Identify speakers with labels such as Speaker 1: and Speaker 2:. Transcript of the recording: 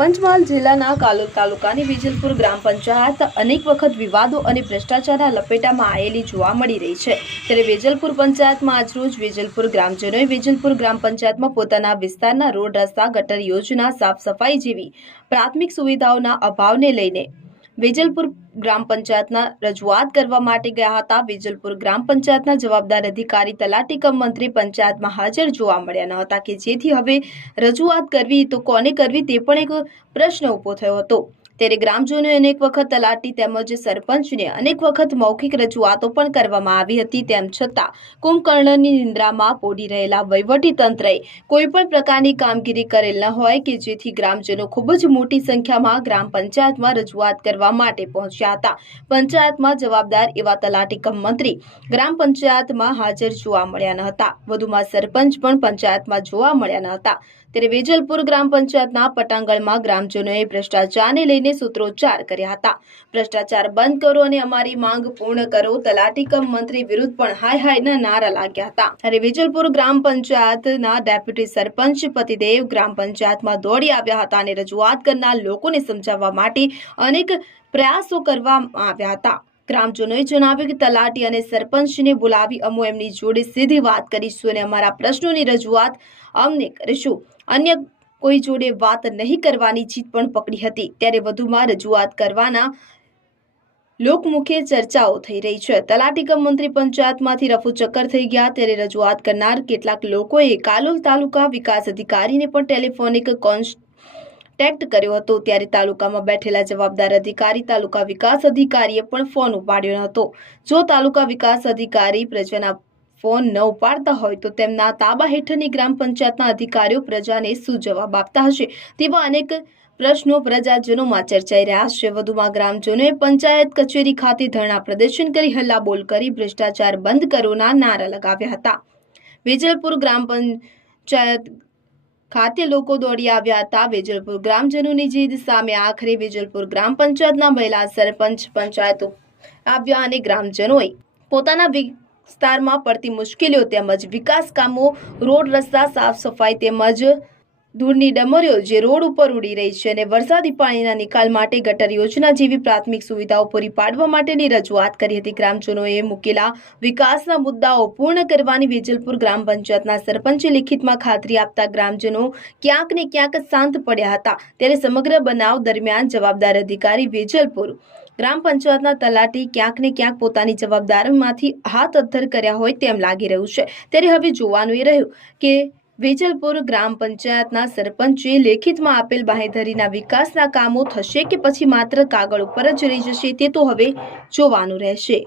Speaker 1: પંચમહાલ જિલ્લાના કાલોલ તાલુકાની વિજલપુર ગ્રામ પંચાયત અનેક વખત વિવાદો અને ભ્રષ્ટાચારના લપેટામાં આવેલી જોવા મળી રહી છે. ત્યારે વેજલપુર પંચાયતમાં આજરોજ વેજલપુર ગ્રામજનોએ વેજલપુર ગ્રામ પંચાયતમાં પોતાના વિસ્તારના રોડ રસ્તા, ગટર યોજના, સાફ સફાઈ જેવી પ્રાથમિક સુવિધાઓના અભાવને લઈને વેજલપુર ગ્રામ પંચાયતના રજૂઆત કરવા માટે ગયા હતા. વેજલપુર ગ્રામ પંચાયતના જવાબદાર અધિકારી, તલાટી કમ મંત્રી પંચાયતમાં હાજર જોવા મળ્યા ન હતા કે જેથી હવે રજૂઆત કરવી તો કોને કરવી તે પણ એક પ્રશ્ન ઊભો થયો હતો. ત્યારે ગ્રામજનોએ અનેક વખત તલાટી તેમજ સરપંચને અનેક વખત મૌખિક રજૂઆતો પણ કરવામાં આવી હતી. તેમ છતાં કુંભકર્ણની નિંદ્રામાં પોડી રહેલા વહીવટી તંત્રએ કોઈ પણ પ્રકારની કામગીરી કરેલ ન હોય કે જેથી ગ્રામજનો ખૂબ જ મોટી સંખ્યામાં ગ્રામ પંચાયતમાં રજૂઆત કરવા માટે પહોંચ્યા હતા. પંચાયતમાં જવાબદાર એવા તલાટી કમ મંત્રી ગ્રામ પંચાયતમાં હાજર જોવા મળ્યા ન હતા. વધુમાં સરપંચ પણ પંચાયતમાં જોવા મળ્યા ન હતા. ત્યારે વેજલપુર ગ્રામ પંચાયતના પટાંગણમાં ગ્રામજનોએ ભ્રષ્ટાચારને લઈને સૂત્રોચ્ચાર કર્યા હતા. ભ્રષ્ટાચાર બંધ કરો અને અમારી માંગ પૂર્ણ કરો. તલાટી મંત્રી વિરુદ્ધ પણ હાય હાયના નારા લાગ્યા હતા. ત્યારે વિજલપુર ગ્રામ પંચાયતના ડેપ્યુટી સરપંચ પતિદેવ ગ્રામ પંચાયતમાં દોડી આવ્યા હતા અને રજૂઆત કરનાર લોકોને સમજાવવા માટે અનેક પ્રયાસો કરવામાં આવ્યા હતા. ગ્રામજનોએ જણાવ્યું કે તલાટી અને સરપંચને બોલાવી અમો એમની જોડે સીધી વાત કરીશું અને અમારા પ્રશ્નોની રજૂઆત અમને કરીશું. અન્ય કોઈ જોડે વાત નહીં કરવાની જીત પણ પકડી હતી. ત્યારે વધુમાં રજૂઆત કરવાના લોકમુખે ચર્ચાઓ થઈ રહી છે. તલાટીકમ મંત્રી પંચાયતમાંથી રફુચક્કર થઈ ગયા. ત્યારે રજૂઆત કરનાર કેટલાક લોકોએ કાલોલ તાલુકા વિકાસ અધિકારીને પણ ટેલિફોનિક કોન્ટેક્ટ કર્યો હતો. ત્યારે તાલુકામાં બેઠેલા જવાબદાર અધિકારી તાલુકા વિકાસ અધિકારીએ પણ ફોન ઉપાડ્યો હતો જો તાલુકા વિકાસ અધિકારી પ્રજાના ફોન ન ઉપાડતા હોય તો તેમના તાબા હેઠળની ગ્રામ પંચાયતના અધિકારીઓ પ્રજાને શું જવાબ આપતા હશે તેવા અનેક પ્રશ્નો પ્રજાજનોમાં ચર્ચાઈ રહ્યા છે. વધુમાં ગ્રામજનોએ પંચાયત કચેરી ખાતે ધરણા પ્રદર્શન કરી હલ્લાબોલ કરી ભ્રષ્ટાચાર બંધ કરોના નારા લગાવ્યા હતા. વેજલપુર ગ્રામ પંચાયત ખાતે લોકો દોડી આવ્યા હતા. વેજલપુર ગ્રામજનોની જીદ સામે આખરે વેજલપુર ગ્રામ પંચાયતના મહિલા સરપંચ પંચાયતો આવ્યા અને ગ્રામજનોએ પોતાના વિસ્તારમાં પડતી મુશ્કેલીઓ તેમજ વિકાસ કામો, રોડ રસ્તા, સાફ સફાઈ તેમજ ધૂળની ડમરીઓ જે રોડ ઉપર ઉડી રહી છે અને વરસાદી પાણીના નિકાલ માટે ગટર યોજના જેવી પ્રાથમિક સુવિધાઓ પૂરી પાડવા માટેની રજૂઆત કરી હતી. ગ્રામજનોએ મૂકેલા વિકાસના મુદ્દાઓ પૂર્ણ કરવાની વેજલપુર ગ્રામ પંચાયતના સરપંચે લિખિતમાં ખાતરી આપતા ગ્રામજનો ક્યાંક ને ક્યાંક શાંત પડ્યા હતા. ત્યારે સમગ્ર બનાવ દરમિયાન જવાબદાર અધિકારી વેજલપુર ગ્રામ પંચાયતના તલાટી ક્યાંક ને ક્યાંક પોતાની જવાબદારીમાંથી હાથ અદ્ધર કર્યા હોય તેમ લાગી રહ્યું છે. ત્યારે હવે જોવાનું એ રહ્યું કે વેજલપુર ગ્રામ પંચાયતના સરપંચે લેખિતમાં આપેલ બાંહેધરીના વિકાસના કામો થશે કે પછી માત્ર કાગળ ઉપર જ રહી જશે તે તો હવે જોવાનું રહેશે.